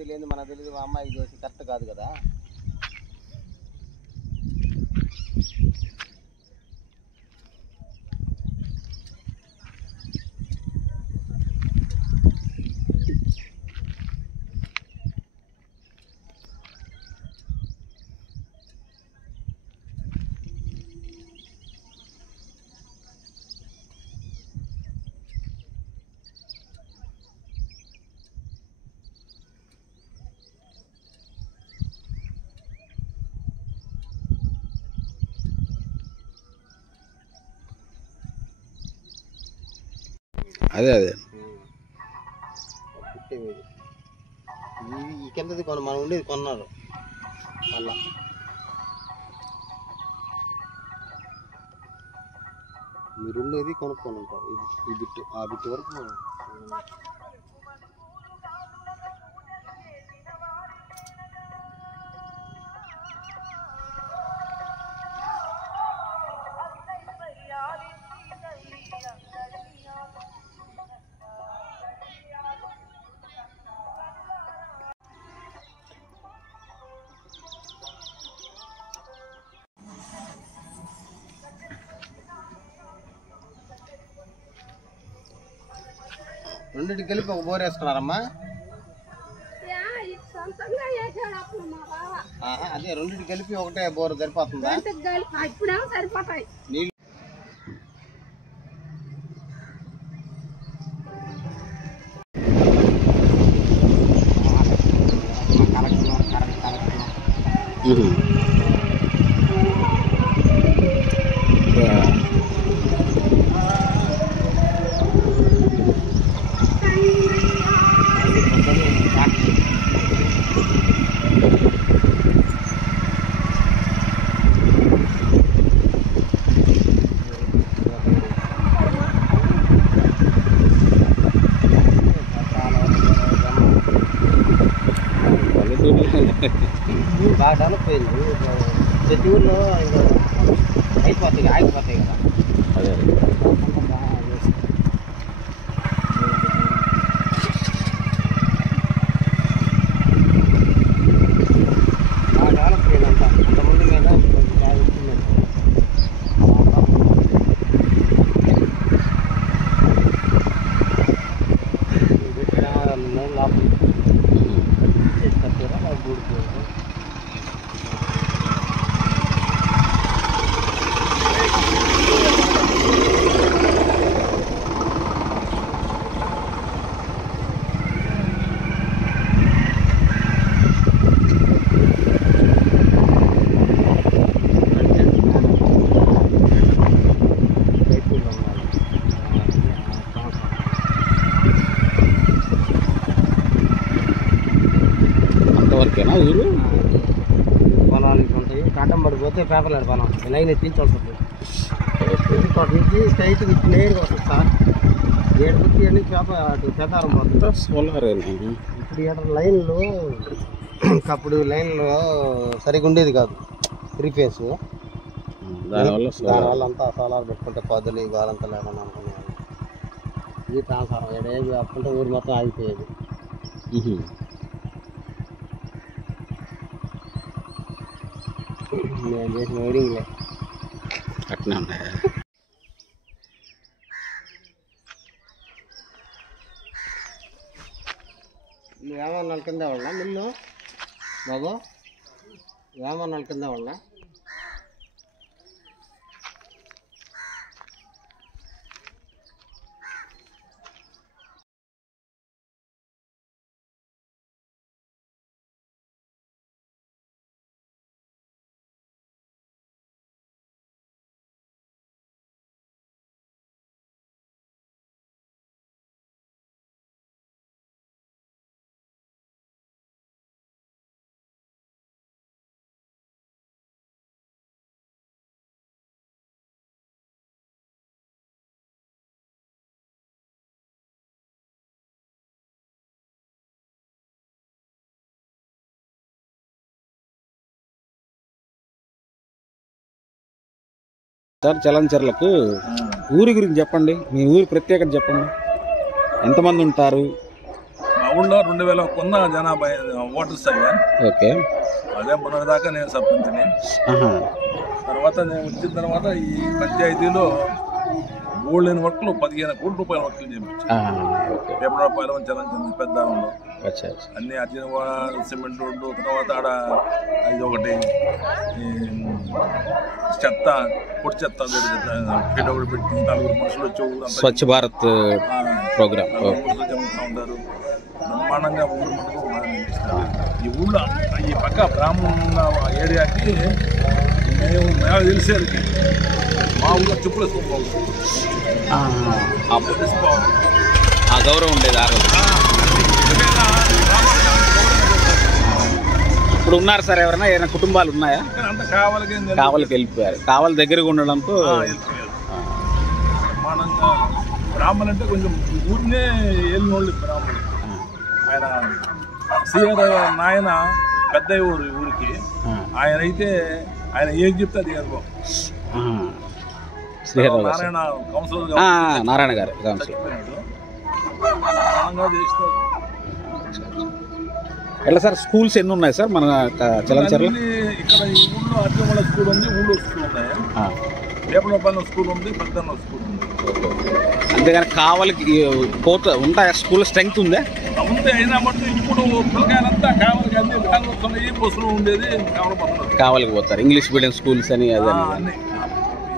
ఏంది లేదు మనకు తెలియదు, మా అమ్మాయికి చేసి కరెక్ట్ కాదు కదా. అదే అదే ఈ కిందది కొన మనం ఉండేది కొన్నారు మళ్ళా. మీరు ఉండేది కొనుక్కొని ఉంటారు. ఈ బిట్టు ఆ బిట్టు వరకు మనం 2 కలిపి ఒక బోర్ వేసుకున్నారమ్మా. అదే 2 కలిపి ఒకటే బోర్ సరిపోతుందా? నీళ్ళు బాగా డెవలప్ అయింది. ప్రతి ఊళ్ళో అయిపోతాయి ఆగిపోతాయి కదా. అదే బాగా డెవలప్ అయ్యిందంట. అంతమంది మీద బాగా వచ్చిందంట. లోపల కట్టారా బాగా గూడిపోయింది. అంతవరకేనా ఊరు? పొలాలు ఉంటాయి. కట్టం పడిపోతే పేపర్లు పొలం లైన్ ఎత్తించాల్సి వస్తుంది. ఇంకోటి నుంచి స్ట్రైట్ నేరుగా వస్తుంది సార్. 7 గుర్తి అని అటు పెదారం పోతుంది. సోలార్ ఇప్పుడు ఇక్కడ లైన్లో అప్పుడు లైన్లో సరిగ్గా ఉండేది కాదు. 3 ఫేస్. దానివల్ల అంతా సోలార్ పెట్టుకుంటే పొద్దులు గాలంతా లేకుండా అనుకునేది. ఇది ట్రాన్స్ఫార్మర్ ఏడేవి ఆపుకుంటే ఊరు మొత్తం ఆగిపోయేది. నేను చేసిన వైరింగ్లే అట్లా ఉన్నాయా? వేమన్నాళ్ళ కింద వాళ్ళ మిల్లు బాబు, వేమన్నాళ్ళ కింద వాళ్ళ. సార్ చలంచర్లకు ఊరి గురించి చెప్పండి. మీ ఊరి ప్రత్యేకత చెప్పండి. ఎంతమంది ఉంటారు? మా ఊళ్ళో 2000 కొంద జనాభా ఓటర్స్ అయ్యా. ఓకే. అదే మొన్నటిదాకా నేను సర్పంచ్ని. తర్వాత నేను వచ్చిన తర్వాత ఈ పంచాయతీలో ఊళ్ళో లేని వర్క్లు 15 కోట్ల రూపాయల వర్క్లు చేయించాను. వేపనపాలెం చలంచర్ల పెద్దారంలో అన్ని అర్జున సిమెంట్ రోడ్డు, తర్వాత ఆడ ఇది ఒకటి చెత్త పొడి చెత్త ఒకటి పెట్టి 4 మనుషులు వచ్చి స్వచ్ఛ భారత్ ప్రోగ్రామ్ జరుగుతూ ఉంటారు. బ్రహ్మాండంగా ఊరు మటుకు ఈ ఊళ్ళో ఈ పక్క బ్రాహ్మణ ఏరియాకి మేము తెలిసేది మా ఊళ్ళో చెప్పులు వేసుకోవాలి, ఆ గౌరవం ఉండేది. ఆ రోజు ఇప్పుడు ఉన్నారు సార్ ఎవరైనా? ఏదైనా కుటుంబాలు ఉన్నాయా? కావలికి వెళ్ళిపోయారు. కావలి దగ్గరగా ఉండడంతో బ్రహ్మాండంగా బ్రాహ్మణులు అంటే కొంచెం ఊరినే వెళ్ళినోళ్ళు బ్రాహ్మణులు. ఆయన శ్రీహరి నాయన పెద్ద ఊరికి ఆయన అయితే ఆయన ఏం చెప్తే అది అనుభవం. నారాయణ కౌన్సిలర్ నారాయణ గారు కౌన్సిలర్ ఎలా సార్? స్కూల్స్ ఎన్ని ఉన్నాయి సార్ మన చలంచర్ల? ఇక్కడ ఈ ఊళ్ళో అర్జుమల స్కూల్ ఉంది, ఊళ్ళో స్కూల్ ఉన్నాయి, వేపనపాలెం స్కూల్ ఉంది, పెద్దన్న స్కూల్ ఉంది. అంతేగాని కావలికి ఉంటాయా స్కూల్ స్ట్రెంగ్త్ ఉందా? ఉంది. అయినా మటు ఇప్పుడు పిల్లకాయలంతా కావలికి అన్ని వ్యాన్లు వస్తున్నాయి, బస్సులు ఉండేది కావలికి పోతారు. ఇంగ్లీష్ మీడియం స్కూల్స్ అని అదే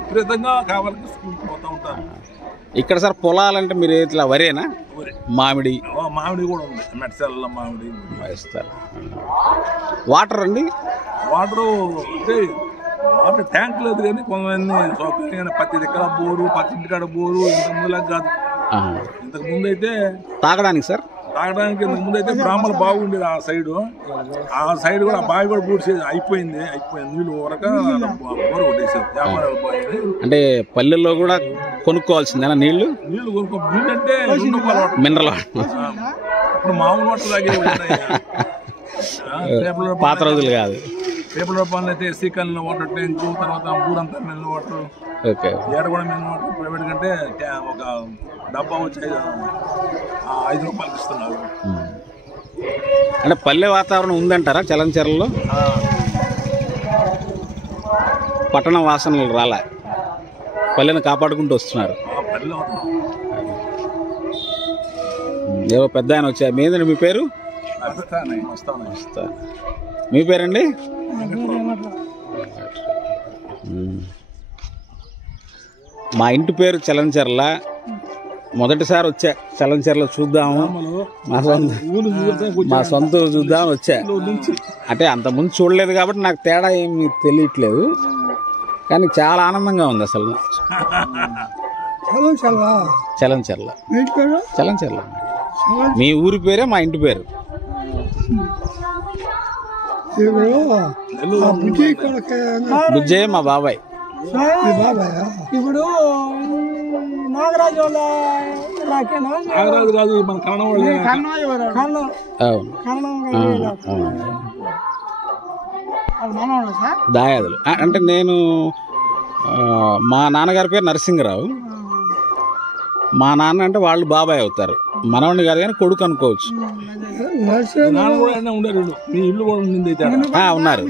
విపరీతంగా కావలికి స్కూల్కి పోతూ ఉంటారు. ఇక్కడ సార్ పొలాలంటే మీరు ఇట్లా వరేనా? మామిడి కూడా ఉంది, మెట్సెల్ల మామిడి వేస్తారు. వాటర్ అండి? వాటరు అంటే వాటర్ ట్యాంక్ లేదు కానీ కొంతమంది సౌకర్యంగా ప్రతి దగ్గర బోరు, ప్రతి ఇంటికాడ బోరు. ఇంతకు ముందులాగా కాదు. ఇంతకు ముందు అయితే తాగడానికి సార్, తాగడానికి ఇంతకు ముందు అయితే బ్రాహ్మణులు బాగుండేది. ఆ సైడ్ కూడా బావి కూడా పూడ్చేది, అయిపోయింది. నీళ్ళు వరక బోరు కొట్టేసేది. వ్యాపారాలు బాగుంది. అంటే పల్లెల్లో కూడా కొనుక్కోవాల్సిందేనా నీళ్లు? కొనుక్కో అంటే మినరల్ ఇప్పుడు మామూలు వాటర్ తాగే పాత రోజులు కాదు. పేపర్ రూపాయలు అయితే ఎస్సీ కాలనీలో వాటర్ ట్యాంకు, తర్వాత ఊరంతా మినరల్ వాటర్, ఏడ కూడా మినరల్ వాటర్. ప్రైవేట్ కంటే ఒక డబ్బా వచ్చి 5 రూపాయలకి ఇస్తున్నారు. అంటే పల్లె వాతావరణం ఉందంటారా చలంచర్లలో? పట్టణ వాసనలు రాలే, పల్లెని కాపాడుకుంటూ వస్తున్నారు. ఏవో పెద్ద ఆయన వచ్చా. మీదండి మీ పేరు? మీ పేరండి? మా ఇంటి పేరు చలంచర్ల. మొదటిసారి వచ్చా చలంచర్ల చూద్దాము, మా సొంత చూద్దామని వచ్చా. అంటే అంతకుముందు చూడలేదు కాబట్టి నాకు తేడా ఏమి తెలియట్లేదు, కానీ చాలా ఆనందంగా ఉంది అసలు. చలంచర్ల. చలంచర్ల మీ ఊరి పేరే మా ఇంటి పేరు. బుజ్జయ్య మా బాబాయ్. ఇప్పుడు నాగరాజు కాదు, మన దాయాదులు. అంటే నేను మా నాన్నగారి పేరు నరసింహరావు. మా నాన్న అంటే వాళ్ళు బాబాయ్ అవుతారు. మనవడిని కాదు కానీ కొడుకు అనుకోవచ్చు. ఉన్నారు.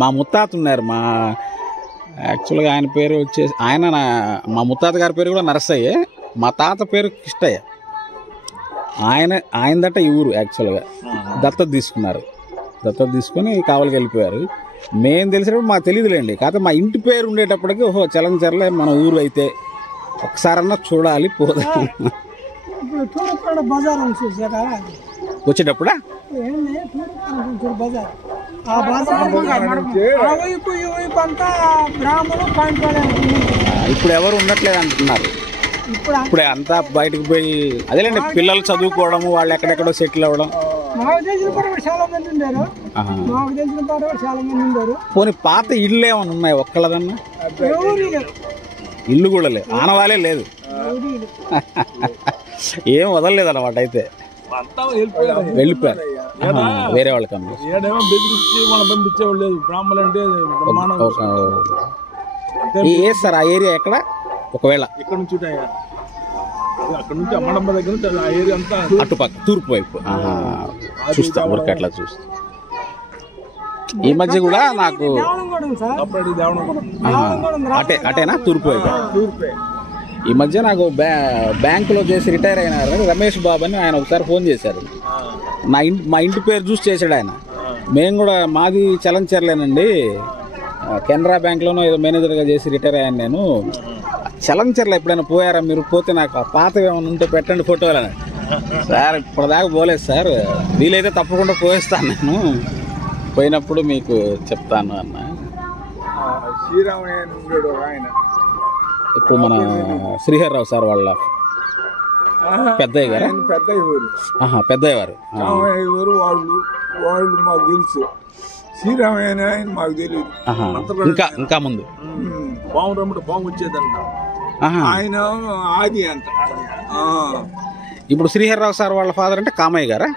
మా ముత్తాత ఉన్నారు. యాక్చువల్గా ఆయన పేరు వచ్చేసి మా ముత్తాత గారి పేరు కూడా నరసయ్యే. మా తాత పేరు కిష్టయ్య. ఆయనదట ఈ ఊరు యాక్చువల్గా దత్తత తీసుకున్నారు. దత్తత తీసుకుని కావలికి వెళ్ళిపోయారు. మేము తెలిసినప్పుడు మాకు తెలియదులేండి. కాకపోతే మా ఇంటి పేరు ఉండేటప్పటికి ఓహో చలంచర్లే మన ఊరు అయితే ఒకసారన్నా చూడాలి పోదాం. వచ్చేటప్పుడా ఇప్పుడు ఎవరు ఉండట్లేదు అంటున్నారు. ఇప్పుడు అంతా బయటకు పోయి అదేలేండి పిల్లలు చదువుకోవడము, వాళ్ళు ఎక్కడెక్కడో సెటిల్ అవ్వడం. పోనీ పాత ఇళ్ళు ఏమైనా ఉన్నాయి? ఒక్కళ్ళదన్నా ఇల్లు కూడా లేదు, ఆనవాలే లేదు, ఏం వదలలేదు అన్నమాట. అయితే వెళ్ళిపోయారు వేరే వాళ్ళకి. ఏ సార్ ఆ ఏరియా ఎక్కడ? ఒకవేళ ఇక్కడ నుంచి అక్కడ నుంచి అమ్మడమ్మ దగ్గర నుంచి ఆ ఏరియా అంతా అటుపక్క తూర్పు వైపు చూస్తా ఊరికి అట్లా చూస్తా. ఈ మధ్య కూడా నాకు అప్పుడు దేవడం కూడా అటేనా తూర్పు వైపు. ఈ మధ్య నాకు బ్యాంకులో చేసి రిటైర్ అయినారు రమేష్ బాబు అని ఆయన ఒకసారి ఫోన్ చేశారు. మా ఇంటి పేరు చూసి చేశాడు ఆయన. మేము కూడా మాది చలంచెర్లేనండి, కెనరా బ్యాంక్లోనూ ఏదో మేనేజర్గా చేసి రిటైర్ అయ్యాను నేను. చలంచెర్ల ఎప్పుడైనా పోయారా మీరు? పోతే నాకు పాత ఏమైనా ఉంటే పెట్టండి ఫోటోలని. సార్ ఇప్పటిదాకా పోలేదు సార్, వీలైతే తప్పకుండా పోయిస్తాను నేను, పోయినప్పుడు మీకు చెప్తాను అన్న. శ్రీరామయ్య ఉండేడు ఆయన. ఇప్పుడు మన శ్రీహర్రావు సార్ వాళ్ళ పెద్దయ్య గారు. పెద్దయ్య వారు వాళ్ళు మాకు తెలుసు. శ్రీరామయ్య ఆయన మాకు తెలియదు. ఇంకా ముందు పాము పాము వచ్చేదంట ఆయన ఆది అంట. ఇప్పుడు శ్రీహర్రావు సార్ వాళ్ళ ఫాదర్ అంటే కామయ్య గారా?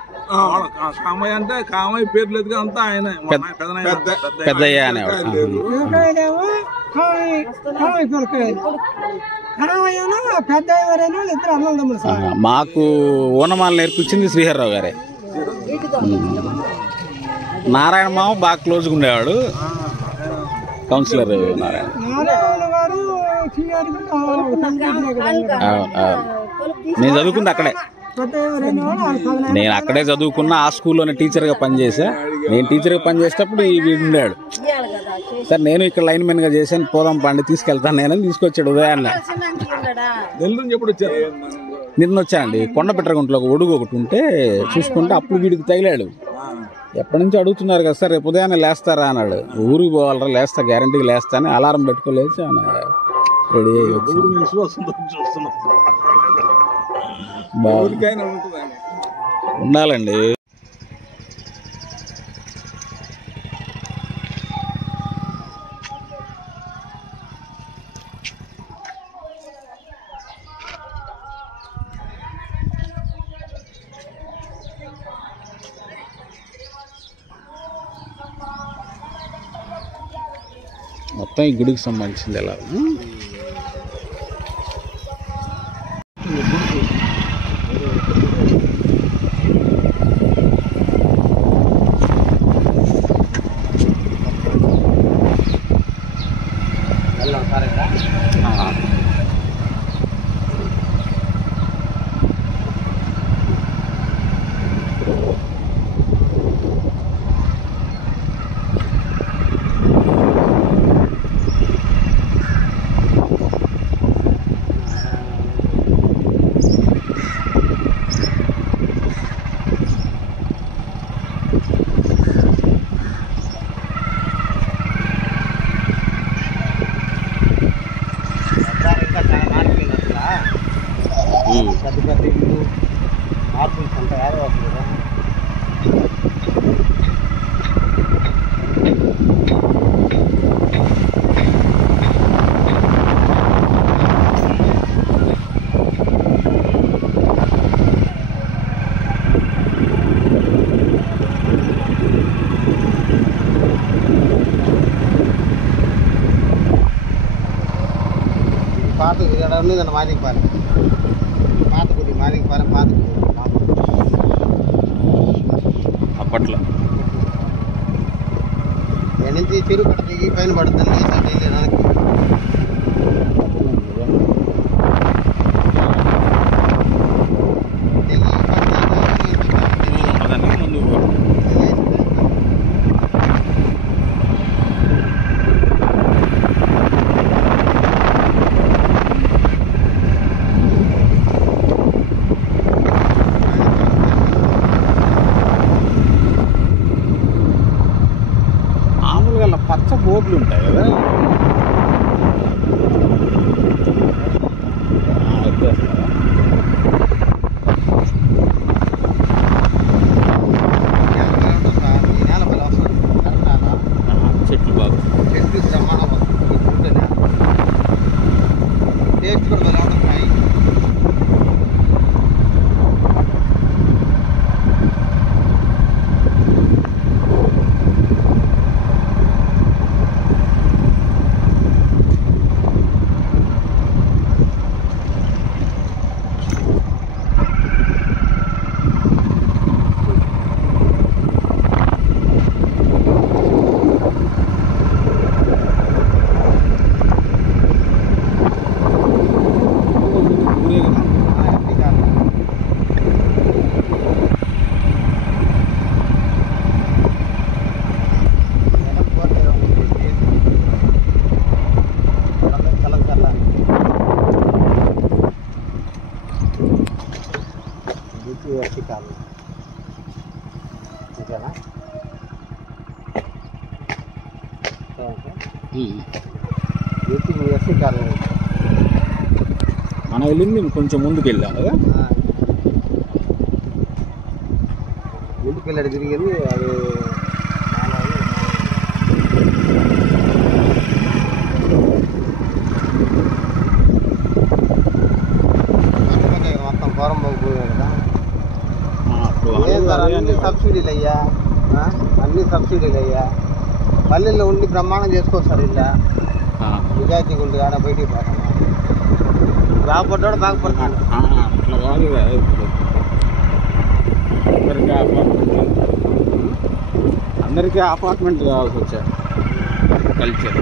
కామయ్య అంటే కామయ్య పేరు లేదు అంతా ఆయన పెద్దయ్య అనేవాడు. మాకు ఓనమాలు నేర్పించింది శ్రీహర్రావు గారే. నారాయణ మామ బాగా క్లోజ్గా ఉండేవాడు, కౌన్సిలర్ నారాయణ. నేను చదువుకుంది అక్కడే, నేను అక్కడే చదువుకున్నా. ఆ స్కూల్లోనే టీచర్గా పనిచేసా. నేను టీచర్గా పనిచేసేటప్పుడు వీడు ఉండేవాడు. సార్ నేను ఇక్కడ లైన్ మెన్గా చేశాను, పోదాం పండి తీసుకెళ్తాను నేను తీసుకొచ్చాడు ఉదయాన్నే. నిన్న వచ్చానండి, కొండ పెట్టగుంటలో ఒక ఒడుగు ఒకటి ఉంటే చూసుకుంటే అప్పుడు వీడికి తగిలాడు. ఎప్పటి నుంచి అడుగుతున్నారు కదా సార్, రేపు ఉదయాన్నే లేస్తారా అన్నాడు. ఊరికి పోవాలరా, లేస్తా, గ్యారంటీకి లేస్తా అని అలారం పెట్టుకోలేసి రెడీ అయ్యి వచ్చి ఉండాలండి. మొత్తం ఈ గుడికి సంబంధించింది ఎలా పెద్ద పెద్ద ఇల్లు ఆఫీస్ అంతా యాభై వస్తుంది కదా. పాత ఇక్కడ ఉంది మాదికపాలెం, పాత గుడి మాదికపాలెం, పాత అప్పట్లో ఇక్కడ నుంచి చెరువు కట్ట దిగి పైన పడుతుంది వెళ్ళడానికి. పచ్చ బోర్డులు ఉంటాయి కదా. బీపీ ఎస్సీ కాలనీ ఓకేనా బీపీ ఎస్సీ కాలనీ మనం వెళ్ళింది కొంచెం ముందుకు వెళ్ళాం కదా. ముందుకు వెళ్ళాడు తిరిగింది అది మొత్తం ఫారం పోయిపోయాడు కదా. అన్ని సబ్సిడీలు అయ్యా, అన్ని సబ్సిడీలు అయ్యా. పల్లెల్లో ఉండి బ్రహ్మాండం చేసుకోవచ్చు ఇలా నిజాయితీ గుండి ఆడ బయటికి పోతాను బాగుపడ్డాడు బాగుపడతాడు. అట్లా కాదు కదా ఇప్పుడు అందరికీ అపార్ట్మెంట్ కావాల్సి వచ్చారు కల్చర్.